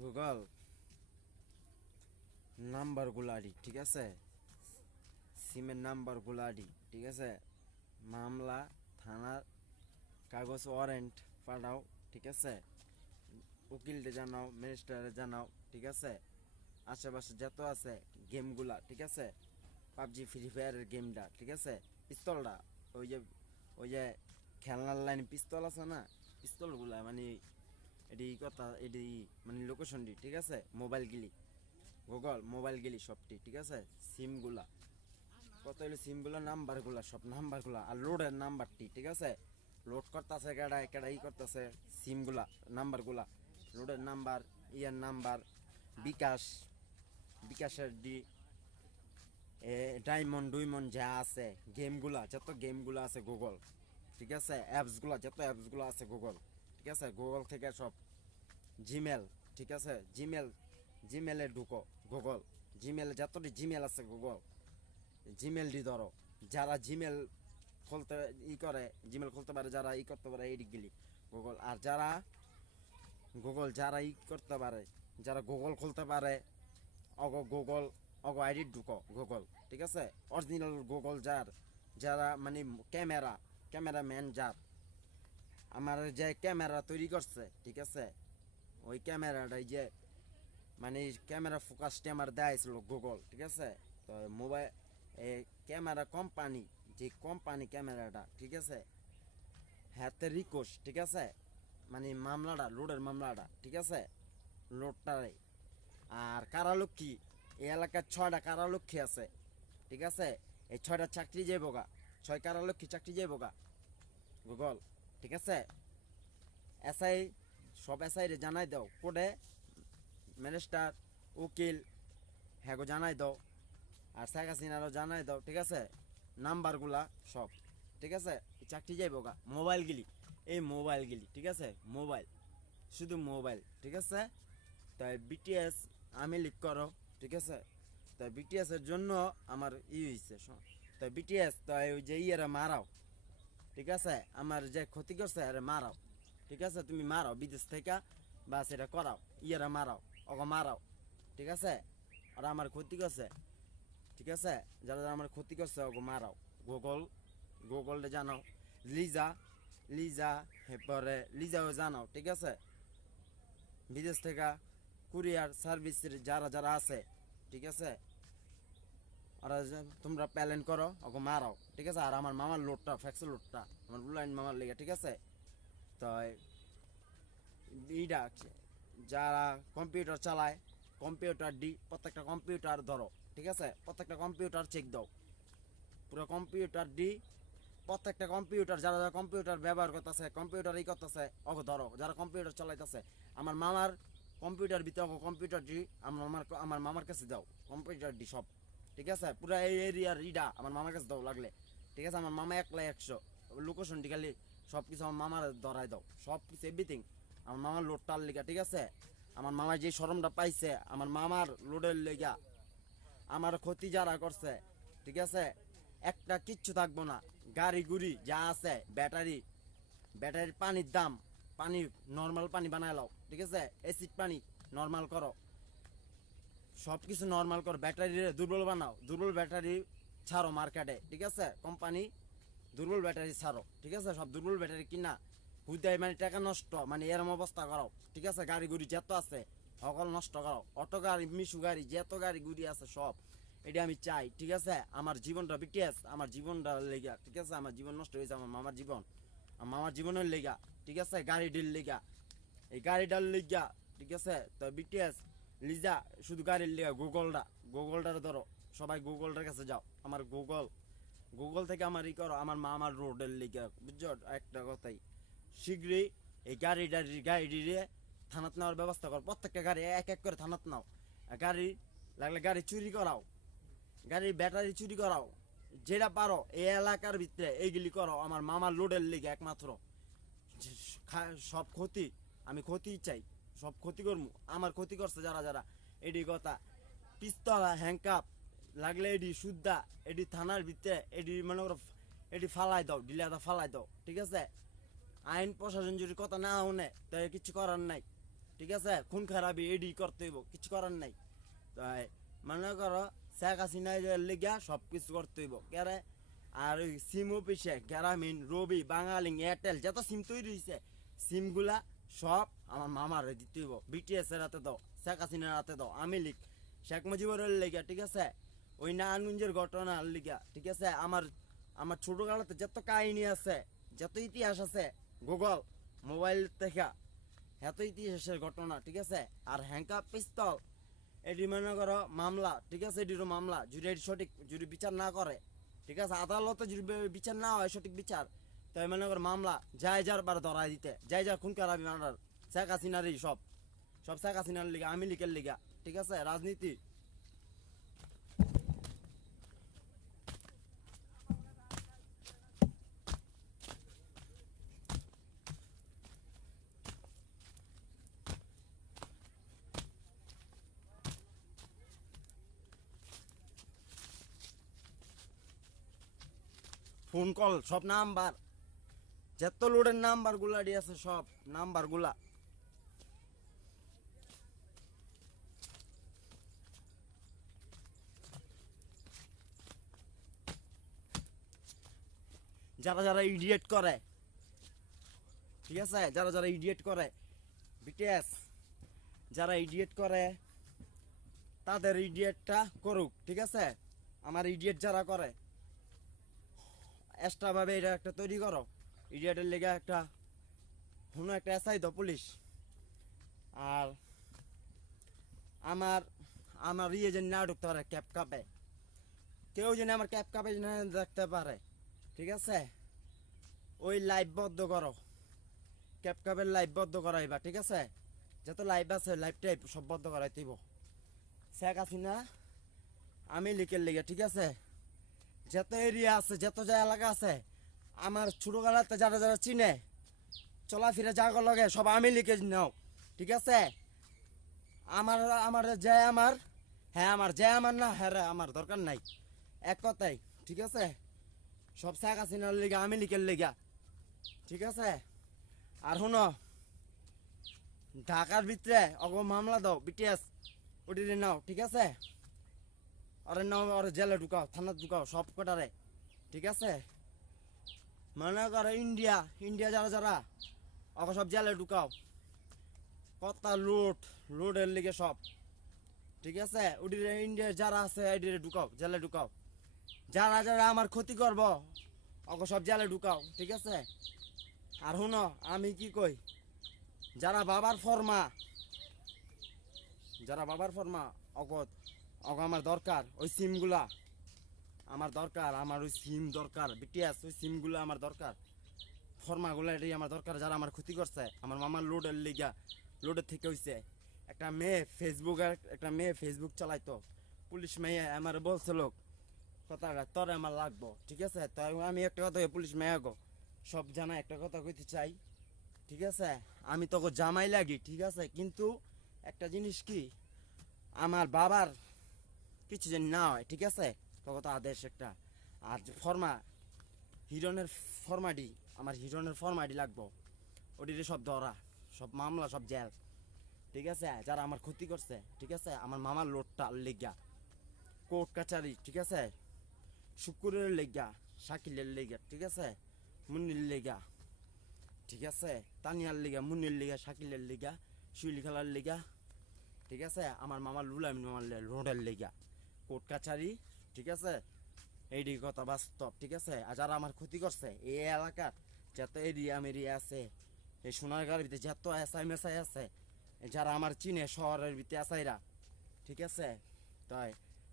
Google নাম্বারগুলো আদি, ঠিক আছে, সিমের নাম্বারগুলো আদি, ঠিক আছে, মামলা থানার কাগজ ওয়ারেন্ট পাঠাও, ঠিক আছে, উকিলকে জানাও, ম্যাজিস্ট্রেটে জানাও, ঠিক আছে, আশেপাশে যত আছে গেমগুলা, ঠিক আছে, পাবজি ফ্রি ফায়ারের গেমটা, ঠিক আছে, পিস্তলটা, ওই যে খেলনার লাইন পিস্তল আছে না, পিস্তলগুলা মানে এটি কথা, এটি মানে লোকেশনটি, ঠিক আছে, মোবাইল গিলি, গুগল মোবাইল গিলি সবটি, ঠিক আছে, সিমগুলা কত হইলো, সিমগুলো নাম্বারগুলা, সব নাম্বারগুলা, আর লোডের নাম্বারটি, ঠিক আছে, লোড করতেছে কেডা কেডা করতেছে, সিমগুলা নাম্বারগুলা, লোডের নাম্বার, ইয়ার নাম্বার, বিকাশ, বিকাশের ডি, ডায়মন্ড ডুইমন্ড যা আছে গেমগুলা, যত গেমগুলো আছে গুগল, ঠিক আছে, অ্যাপসগুলা, যত অ্যাপসগুলো আছে গুগল, ঠিক আছে, গুগল থেকে সব, জিমেল, ঠিক আছে, জিমেলে ঢুকো গুগল, জিমেল যতটি জিমেল আছে গুগল, জিমেল দি ধরো, যারা জিমেল খুলতে করে, জিমেল খুলতে পারে, যারা করতে পারে এই দিকগুলি গুগল, আর যারা করতে পারে, যারা গুগল খুলতে পারে, গুগল আইডি ঢুকো গুগল, ঠিক আছে, অরিজিনাল গুগল যারা মানে ক্যামেরাম্যান আমার যে ক্যামেরা তৈরি করছে, ঠিক আছে, ওই ক্যামেরাটাই যে মানে ক্যামেরা ফোকাসটি আমার দেয়াইছিল গুগল, ঠিক আছে, তো মোবাইল ক্যামেরা কোম্পানি, যে কোম্পানি ক্যামেরাটা, ঠিক আছে, হাতে রিকোয়েস্ট, ঠিক আছে, মানে মামলাটা, লোডের মামলাটা, ঠিক আছে, লোডটারে, আর কারালক্ষ্মী, এই এলাকার 6টা কারালক্ষ্মী আছে, ঠিক আছে, এই 6টা চাকরি যাইব গা, 6 কারালক্ষ্মী চাকরি যাইব গা গুগল, ঠিক আছে, এসআই, সব এসআই রে জানাই দাও, কোডে ম্যাজিস্ট্রেট, উকিল, হ্যাঁ জানাই দাও, আর শেখ হাসিনারও জানাই দাও, ঠিক আছে, নাম্বারগুলা সব, ঠিক আছে, চাকরি যাইব গা, মোবাইল গিলি, এই মোবাইল গিলি, ঠিক আছে, মোবাইল, শুধু মোবাইল, ঠিক আছে, তাই বিটিএস আমি লিক করো, ঠিক আছে, তাই বিটিএস এর জন্য আমার হয়েছে, তাই বিটিএস, তাই ওই যে ইয়েরা মারাও, ঠিক আছে, আমার যে ক্ষতি করছে আরে মারাও, ঠিক আছে, তুমি মারাও বিদেশ থেকে, বা সেটা করাও, ইয়েরা মারাও, মারাও, ঠিক আছে, ওরা আমার ক্ষতি করছে, ঠিক আছে, যারা যারা আমার ক্ষতি করছে মারাও, গুগলটা জানাও, লিজা এরপরে লিজাও জানাও, ঠিক আছে, বিদেশ থেকে কুরিয়ার সার্ভিসের যারা যারা আছে, ঠিক আছে, ওরা তোমরা প্যালেন করো, মারাও, ঠিক আছে, আর আমার মামার লোডটা, ফ্যাক্সের লোডটা, আমার বুলাইন মামার লেগে, ঠিক আছে, তো এইটা যারা কম্পিউটার চালায়, কম্পিউটার প্রত্যেকটা কম্পিউটার ধরো, ঠিক আছে, প্রত্যেকটা কম্পিউটার চেক দাও, পুরো কম্পিউটার প্রত্যেকটা কম্পিউটার, যারা যারা কম্পিউটার ব্যবহার করতেছে, কম্পিউটার করতেছে, ধরো, যারা কম্পিউটার চালাইতেছে, আমার মামার কম্পিউটার ভিতরে কম্পিউটার আমার মামার কাছে দাও, কম্পিউটার সব, ঠিক আছে, পুরো এই এরিয়ার আমার মামার কাছে দাও লাগলে, ঠিক আছে, আমার মামা 1,00,000 লোকেশন খালি সব কিছু আমার মামার ধরাই দাও, সব কিছু এভরিথিং, আমার মামার লোডটার লেগা, ঠিক আছে, আমার মামা যে শরমটা পাইছে আমার মামার লোডের লেগা, আমার ক্ষতি যারা করছে, ঠিক আছে, একটা কিচ্ছু থাকবো না, গাড়ি গুড়ি যা আছে, ব্যাটারির পানির দাম, পানি নর্মাল পানি বানায় লাও, ঠিক আছে, অ্যাসিড পানি নর্মাল করো, সব কিছু নর্মাল করো, ব্যাটারি দুর্বল বানাও, দুর্বল ব্যাটারি ছাড়ো মার্কেটে, ঠিক আছে, কোম্পানি দুর্বল ব্যাটারি ছাড়ো, ঠিক আছে, সব দুর্বল ব্যাটারি কিনা হুদায় মানে টাকা নষ্ট, মানে এরম অবস্থা করো, ঠিক আছে, গাড়ি গুড়ি যত আছে সকল নষ্ট করো, অটো গাড়ি, মিশু গাড়ি, যত গাড়ি গুড়ি আছে সব, এটা আমি চাই, ঠিক আছে, আমার জীবনটা বিটিএস, আমার জীবনটা লেগা, ঠিক আছে, আমার জীবন নষ্ট হয়েছে, আমার মামার জীবনের লেগা, ঠিক আছে, গাড়িটির লেগা, এই গাড়িটার লেগা, ঠিক আছে, তো বিটিএস লিজা শুধু গাড়ির লেগা, গুগলটার ধরো, সবাই গুগলটার কাছে যাও, আমার গুগল থেকে আমার করো, আমার মামার রোডের লেগা, বুঝছো, একটা কথাই, শীঘ্রই এই গাড়িটিরে থানাত নেওয়ার ব্যবস্থা কর, প্রত্যেকটা গাড়ি এক এক করে থানাত নাও, গাড়ি লাগলে গাড়ি চুরি করাও, গাড়ির ব্যাটারি চুরি করাও, যেটা পারো এই এলাকার ভিতরে এইগুলি করো, আমার মামার লোডের লেগে একমাত্র, সব ক্ষতি আমি ক্ষতি চাই, সব ক্ষতি করবো, আমার ক্ষতি করছে যারা যারা, এডি কথা, পিস্তলা হ্যাংকাপ লাগলে এডি সুদ্ধা, এডি থানার ভিতরে এডি মনে করো এডি ফালাই দাও, ফালাই দাও, ঠিক আছে, আইন প্রশাসন যদি কথা না শুনে তাই কিছু করার নাই, ঠিক আছে, খুন খারাপি এডি করতে হইব, কিছু করার নাই। তাই মনে করো শেখ হাসিনার লেগা সব কিছু করতে হইব কেরে। আর ওই সিম অফিসে গ্রামীণ, রবি, বাঙালি, এয়ারটেল যত সিম তৈরি হয়েছে সিমগুলা সব আমার মামার দিতে হইব। বিটিএস এর হাতে দাও, শেখ হাসিনার হাতে দাও, আমি লিখ শেখ মুজিবুর লেগা, ঠিক আছে, ওই নারায়ণগঞ্জের ঘটনার লিগা, ঠিক আছে। আমার আমার ছোটকালতে যত কাহিনী আছে, যত ইতিহাস আছে গুগল মোবাইল থেকে, এত ইতিহাসের ঘটনা, ঠিক আছে। আর হ্যাঙ্কা পিস্তল এটি মনে করো মামলা, ঠিক আছে, এটিরও মামলা যদি এটি সঠিক যদি বিচার না করে, ঠিক আছে, আদালতে যদি বিচার না হয় সঠিক বিচার, তাই মনে করো মামলা যাই যার বার ধরাই দিতে, যাই যার খুন খারাপি মার্ডার শেখ হাসিনারই সব সব শেখ হাসিনার লিগা, আমি লিখের লিগা, ঠিক আছে। রাজনীতি ফোন কল সব নাম্বার, যত লোডের নাম্বার গুলা আছে সব নাম্বার গুলা, যারা যারা ইডিয়েট করে, ঠিক আছে, যারা যারা ইডিয়েট করে বিটিএস, যারা ইডিয়েট করে তাদের ইডিয়েটটা করুক, ঠিক আছে। আমার ইডিয়েট যারা করে এক্সট্রা ভাবে এটা একটা তৈরি করো, ইডিয়েটের লেগে একটা কোনো একটা এসআই দাও পুলিশ। আর আমার আমার ইয়ে যেন না ঢুকতে পারে ক্যাপ কাপে, কেউ যেন আমার ক্যাপ কাপে না দেখতে পারে, ঠিক আছে। ওই লাইভ বদ্ধ করো, ক্যাপ কাপের লাইভ বদ্ধ করাইবা, ঠিক আছে। যত লাইভ আছে লাইভটাই সব বদ্ধ করাই দিব। শেখ হাসিনা আমি লিখের লেগে, ঠিক আছে, যত এরিয়া আছে যত যা এলাকা আছে আমার ছোটবেলাতে যারা যারা চিনে চলাফেরা জাগো লগে সব আমি লিখে নাও, ঠিক আছে। আমার আমার যে আমার, হ্যাঁ আমার যে আমার না, হ্যাঁ আমার দরকার নাই, এক কথাই, ঠিক আছে। সব শেখ হাসিনার লিগা আমি লিখের লেগা, ঠিক আছে। আর শুনো ঢাকার ভিতরে অগ মামলা দাও বিটিএস, ওটিরে নাও, ঠিক আছে। ওরে নাও, ওরে জেলে ঢুকাও, থানা ঢুকাও সব কটারে, ঠিক আছে। মনে করো ইন্ডিয়া ইন্ডিয়া যারা যারা অগ সব জেলে ঢুকাও, কত লোডের লিগে সব, ঠিক আছে। ওটিরে ইন্ডিয়ার যারা আছে এটিরে ঢুকাও, জেলে ঢুকাও। যারা যারা আমার ক্ষতি করব অগ সব জেলে ঢুকাও, ঠিক আছে। আর শুনো আমি কি কই, যারা বাবার ফরমা, যারা বাবার ফরমা অগত অগ আমার দরকার ওই সিমগুলা, আমার দরকার, আমার ওই সিম দরকার বিটিএস, ওই সিমগুলো আমার দরকার, ফরমাগুলো এটাই আমার দরকার। যারা আমার ক্ষতি করছে আমার মামার লোডের লিগা, লোডের থেকে হইছে একটা মেয়ে ফেসবুক চালাইতো, পুলিশ মেয়ে আমার বলছিল কথাটা তোরে আমার লাগবো, ঠিক আছে। তাই আমি একটা কথা পুলিশ মেয়ে গো সব জানা একটা কথা কইতে চাই, ঠিক আছে। আমি তোকে জামাই লাগি, ঠিক আছে, কিন্তু একটা জিনিস কি আমার বাবার কিছু যেন না হয়, ঠিক আছে, তোকে তো আদেশ একটা। আর ফর্মা হিরনের ফর্মাডি, আমার হিরনের ফর্মাডি লাগবো, ওটিরে সব ধরা, সব মামলা সব জেল, ঠিক আছে। যারা আমার ক্ষতি করছে, ঠিক আছে, আমার মামার লোডটা লেগা কোর্ট কাচারি, ঠিক আছে, শুক্রের লেগা, শাকিলের লেগা, ঠিক আছে, মুন্নির লেগা, ঠিক আছে, তানিয়ার লেগা, মুন্নির লেগা, শাকিলের লেগা, শুইলি খেলার লেগা, ঠিক আছে, আমার মামার লুলাম মামার রোডের লেগা কোর্ট কাছারি, ঠিক আছে। এইটি কথা বাস্তব, ঠিক আছে। আর যারা আমার ক্ষতি করছে এই এলাকার যত এরিয়া মেরিয়া আছে, এই সোনারগাঁর ভিতরে যত এসআই মেসাই আছে, যারা আমার চিনে শহরের ভিতরে এসআইরা, ঠিক আছে। তাই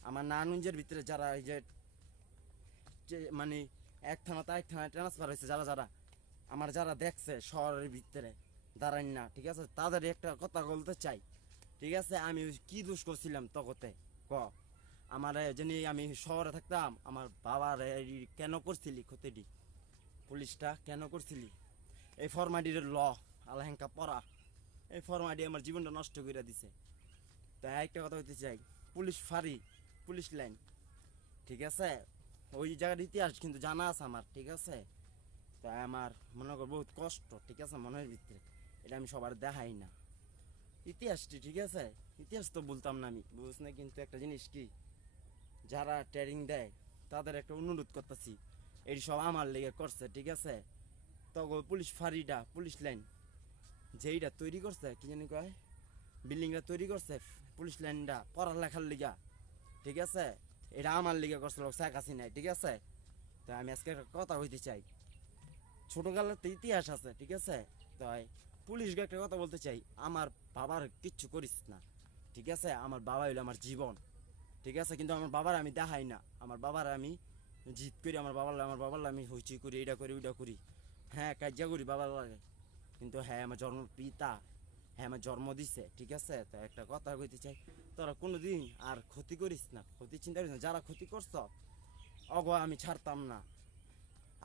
আমার নানুঞ্জের ভিতরে যারা এই যে মানে এক থানা তা এক থানায় ট্রান্সফার হয়েছে, যারা যারা আমার যারা দেখছে শহরের ভিতরে দাঁড়ান না, ঠিক আছে, তাদের একটা কথা বলতে চাই, ঠিক আছে। আমি কি দোষ করছিলাম তখতে ক আমার যিনি আমি শহরে থাকতাম আমার বাবার কেন করছিলি ক্ষতিটি, পুলিশটা কেন করছিলি, এই ফরমাডির ল আল্লাহঙ্কা পড়া, এই ফরমাডি আমার জীবনটা নষ্ট করে দিছে। তাই একটা কথা বলতে চাই, পুলিশ ফাঁড়ি, পুলিশ লাইন, ঠিক আছে, ওই জায়গার ইতিহাস কিন্তু জানা আছে আমার, ঠিক আছে। তাই আমার মনে কর বহুত কষ্ট, ঠিক আছে, মনের ভিতরে এটা আমি সবার দেখাই না, ইতিহাসটি, ঠিক আছে? ইতিহাস তো বলতাম না আমি, বুঝছ না? কিন্তু একটা জিনিস কি, যারা ট্রেনিং দেয় তাদের একটা অনুরোধ করতেছি, এই সব আমার লেগে করছে, ঠিক আছে? তখন পুলিশ ফাঁড়িটা, পুলিশ লাইন যেইটা তৈরি করছে, কি জানি কয়, বিল্ডিংটা তৈরি করছে, পুলিশ লাইনটা পড়ালেখার লিগা, ঠিক আছে? এটা আমার লিগে করছিল শেখ হাসিনাই, ঠিক আছে? তো আমি আজকে একটা কথা কইতে চাই, ছোটকালের তো ইতিহাস আছে, ঠিক আছে? তাই পুলিশকে একটা কথা বলতে চাই, আমার বাবার কিচ্ছু করিস না, ঠিক আছে? আমার বাবা হইলো আমার জীবন, ঠিক আছে? কিন্তু আমার বাবার আমি দেখাই না, আমার বাবার আমি জিদ করি, আমার বাবার আমি হইচই করি, এটা করি ওইটা করি, হ্যাঁ কাজ্যা করি বাবার লাগে, কিন্তু হ্যাঁ আমার জন্ম পিতা, হ্যাঁ আমার জন্ম দিছে, ঠিক আছে? তো একটা কথা কইতে চাই, তোরা কোনোদিন আর ক্ষতি করিস না, ক্ষতি চিন্তা করিস না, যারা ক্ষতি করছ অগ আমি ছাড়তাম না।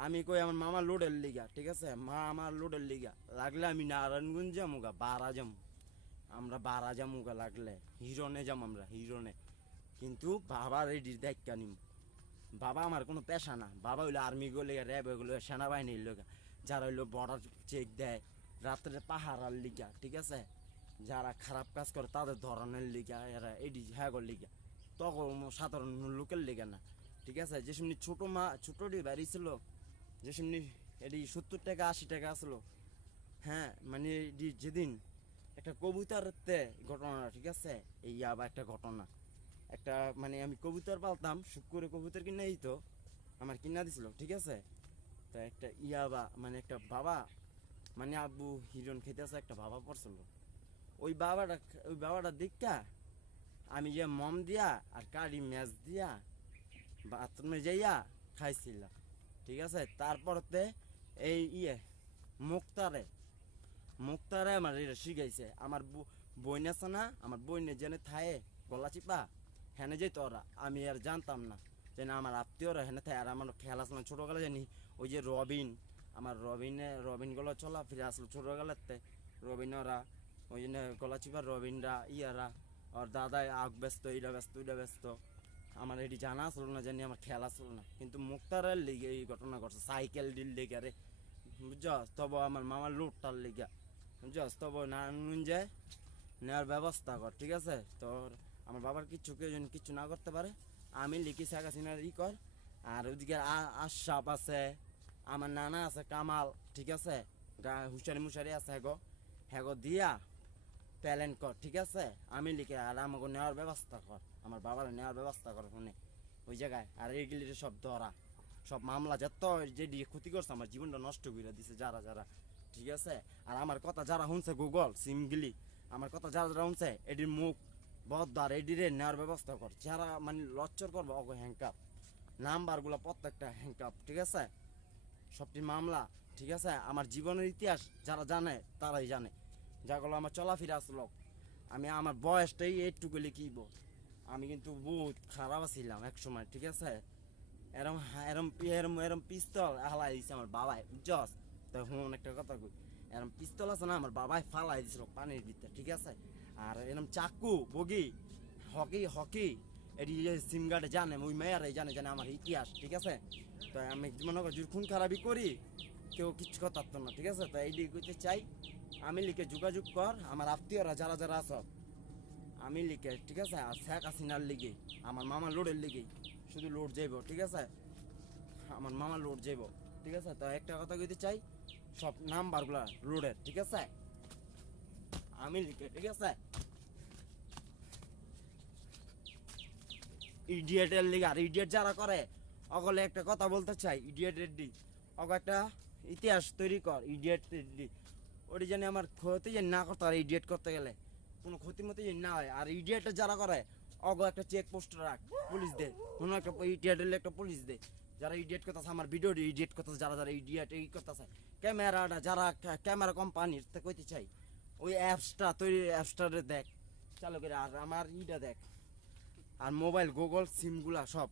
আমি কই আমার মামা লোডের লিগা, ঠিক আছে? মা আমার লোডের লিগা লাগলে আমি নারায়ণগঞ্জ যামুগা, বারা যাম, আমরা বারা যামুগা, লাগলে হিরনে যাম, আমরা হিরনে। কিন্তু বাবার রেডির দায়িত্ব নিম। বাবা আমার কোনো পেশা না, বাবা হইলো আর্মি গুলো, র্যাব এগুলো, সেনাবাহিনীর লোক, যারা হইলো বর্ডার চেক দেয়, রাত্রে পাহারার লিগা, ঠিক আছে? যারা খারাপ কাজ করে তাদের ধরনের লিগা, এরা এডি হ্যাঁ লিগা, তখন সাধারণ লোকের লিগা না, ঠিক আছে? যে সমনি ছোটটি বাড়ি ছিল, যে সমনি এটি 70 টাকা 80 টাকা আসলো, হ্যাঁ মানে যেদিন একটা কবুতরতে ঘটনা, ঠিক আছে? এই আবার একটা ঘটনা, একটা মানে আমি কবুতর পালতাম, শুক্রে কবুতর কিনে দিত, আমার কিনা দিছিল, ঠিক আছে? তো একটা ইয়াবা মানে একটা বাবা, মানে আব্বু হিরণ খেতেছে, একটা বাবা পড়ছিল, ওই বাবাটা, ওই বাবাটা দেখা আমি যে মম দিয়া আর কারি ম্যাচ দিয়া বাথরুমে যাইয়া খাইছিলাম, ঠিক আছে? তারপরতে এই মুক্তারে মুক্তারে আমার এটা শিখাইছে, আমার বইন আছে না, আমার বইনে জেনে থায়ে গলা চিপা হেনে যেত ওরা, আমি আর জানতাম না যে না আমার আত্মীয়রা হেনে থাকে, আর আমার খেলাধুলা ছোটোবেলা জানি, ওই যে রবিন, আমার রবিনগুলো চলা ফিরে আসলো ছোটোবেলাতে, রবিন ওরা ওই জন্য গলা চিপা রবিনরা ইয়ারা, আর দাদা আগ ব্যস্ত, এইটা ব্যস্ত ওইটা ব্যস্ত, আমার এটি জানা আসলো না, জানি আমার খেলা আসলো না, কিন্তু মুক্তারের লিগে এই ঘটনা ঘটছে, সাইকেল ডিল লিগে রে, বুঝছ? তবে আমার মামার লোডটার লিগা, বুঝছ? তবে না নুন যায় নেওয়ার ব্যবস্থা কর, ঠিক আছে? তোর আমার বাবার কিচ্ছু কেউ যেন কিচ্ছু না করতে পারে, আমি লিখি শেখ হাসিনার ই কর। আর ওইদিকে আশরাফ আছে, আমার নানা আছে কামাল, ঠিক আছে? হুশারি মুশারি আছে, হ্যাগো দিয়া প্যালেন কর, ঠিক আছে? আমি লিখে আর আমাকে নেওয়ার ব্যবস্থা কর, আমার বাবার নেওয়ার ব্যবস্থা কর ফোনে ওই জায়গায়, আর এইগুলির সব ধরা, সব মামলা যত যে ক্ষতি করছে, আমার জীবনটা নষ্ট করে দিছে যারা যারা, ঠিক আছে? আর আমার কথা যারা শুনছে গুগল সিমগুলি, আমার কথা যারা যারা শুনছে, এটির মুখ বদার এডিরে নেওয়ার ব্যবস্থা কর, যারা মানে লচ্চর করবো অগ হ্যাংকাপ, নাম্বারগুলো প্রত্যেকটা হ্যাংকাপ, ঠিক আছে? সবটি মামলা, ঠিক আছে? আমার জীবনের ইতিহাস যারা জানে তারাই জানে, যাগুলো আমার চলাফেরা আসলো, আমি আমার বয়সটাই এইটুকু লিখিব, আমি কিন্তু বহুত খারাপ ছিলাম এক সময়, ঠিক আছে? এরম এরম এরম এরম পিস্তল হালাই দিছে আমার বাবাই, বুঝছস? তো হুন একটা কথা কই, এরম পিস্তল আছে না, আমার বাবাই ফালাই দিছিল পানির ভিতরে, ঠিক আছে? আর এরম চাকু বগি হকি হকি এটি সিম গার্ডে জানে, ওই মেয়ারাই জানে জানে আমার ইতিহাস, ঠিক আছে? তো আমি মনে করি যদি খুন খারাপি করি কেউ কিচ্ছু কথা না, ঠিক আছে? তো এইটি কইতে চাই, আমি লিখে যোগাযোগ কর, আমার আত্মীয়রা যারা যারা আস আমি লিখে, ঠিক আছে? আর শেখ হাসিনার লিগে, আমার মামা লোডের লিগে, শুধু লোড যাইব, ঠিক আছে? আমার মামা লোড যাইব, ঠিক আছে? তো একটা কথা কইতে চাই, সব নাম্বারগুলা লোডের, ঠিক আছে? আমি লিখে, ঠিক আছে? ইডিয়েটের লিগে, আর ইডিয়েট যারা করে অগলে একটা কথা বলতে চাই, ইডিয়েটের দি অগ একটা ইতিহাস তৈরি কর, ইডিয়েটের দি ওটি জানি আমার ক্ষতি যে না করতে পারে, ইডিয়েট করতে গেলে কোনো ক্ষতি মতো যে না হয়, আর ইডিয়েটের যারা করে অগ একটা চেক পোস্ট রাখ, পুলিশ দে, কোনো একটা ইডিয়েটের একটা পুলিশ দে, যারা ইডিয়েট করতেছে আমার ভিডিও ইডিয়েট করতেছে, যারা যারা ইডিয়েট এই করতেছে, ক্যামেরাটা যারা ক্যামেরা কোম্পানির তা কইতে চাই, ওই অ্যাপসটা তৈরি, অ্যাপসটা দেখ চালু করে, আর আমার ইটা দেখ, আর মোবাইল গুগল সিমগুলা সব,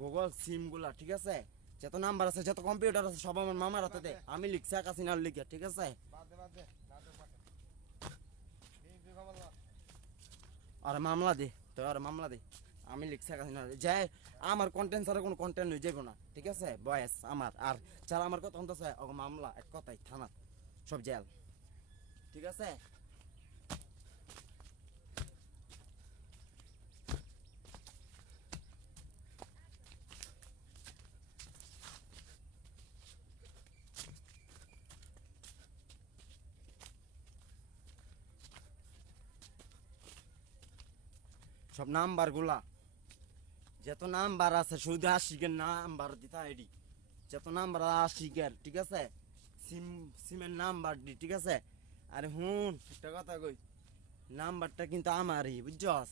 গুগল সিমগুলা, ঠিক আছে? যত নাম্বার আছে যত কম্পিউটার আছে সব আমার মামার হাতে দে, আমি লিখছি কাসিনার লিখে, ঠিক আছে? আর মামলা দে, তো আর মামলা দে, আমি লিখছি কাসিনার যাই, আমার কন্টেন্ট ছাড়া কোনো কন্টেন্ট হয়ে যাবো না, ঠিক আছে? বয়স আমার, আর যারা আমার কথা শুনতেছে মামলা এক কথাই থানা সব জেল, ঠিক আছে? সব নাম্বার গুলা যত নাম্বার আছে শুধু আশিকের নাম্বার দিতে আইডি যত নাম্বার আশিকের, ঠিক আছে? সিমের নাম্বার দি, ঠিক আছে? আরে হুন একটা কথা কই, নাম্বারটা কিন্তু আমারই, বুঝছস?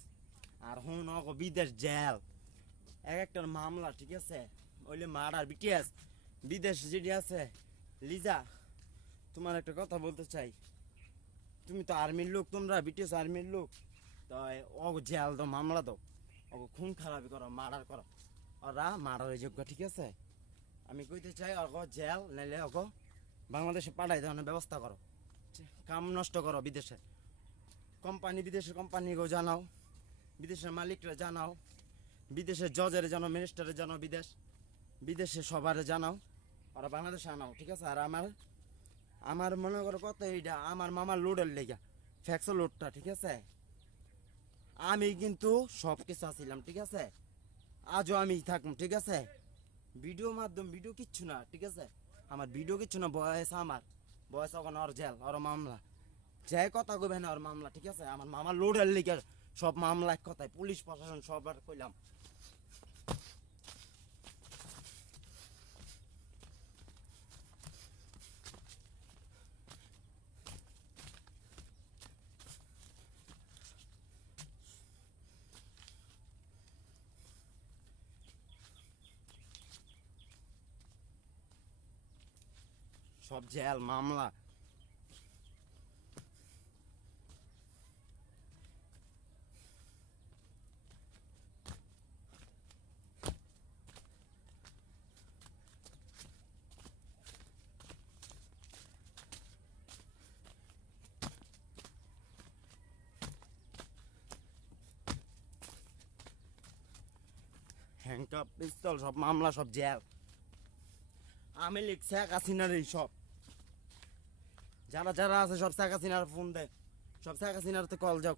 আর হুন অগো বিদেশ জেল এক একটার মামলা, ঠিক আছে? ওইলে মার্ডার বিটিএস বিদেশ যেটি আছে লিজা, তোমার একটা কথা বলতে চাই, তুমি তো আর্মির লোক, তোমরা বিটিএস আর্মির লোক, তো অগো জেল দাও, মামলা দাও, অগো খুন খারাপি করো, মার্ডার করো, ওরা মার্ডারের যোগ্য, ঠিক আছে? আমি কইতে চাই অগো জেল নাইলে অগো বাংলাদেশে পাঠাই দেওয়ার ব্যবস্থা করো, কাম নষ্ট করো বিদেশে, কোম্পানি বিদেশের কোম্পানিকেও জানাও, বিদেশের মালিকরা জানাও, বিদেশের জজের জানাও, মিনিস্টারের জানাও, বিদেশে সবার জানাও, ওরা বাংলাদেশে আনাও, ঠিক আছে? আর আমার মনে করো কথা এইটা আমার মামার লোডের লেগা ফ্যাক্সো লোডটা, ঠিক আছে? আমি কিন্তু সব কিছু আছিলাম, ঠিক আছে? আজও আমি থাকবো, ঠিক আছে? ভিডিও মাধ্যম ভিডিও কিচ্ছু না, ঠিক আছে? আমার ভিডিও কিচ্ছু না, বয়স আমার বয়স ওখানে ওর জেল, ওর মামলা, যে কথা কইবে না ওর মামলা, ঠিক আছে? আমার মামার লোডের লেগে সব মামলা, এক কথায় পুলিশ প্রশাসন সবার কইলাম। সব জেল মামলা, হ্যাংকাপ পিস্তল, সব মামলা, সব জেল। আমি লিখ শেখ হাসিনার এই সব যারা যারা আছে সব শেখ হাসিনার ফোন দেয়, সব শেখ হাসিনার তো কল যাও।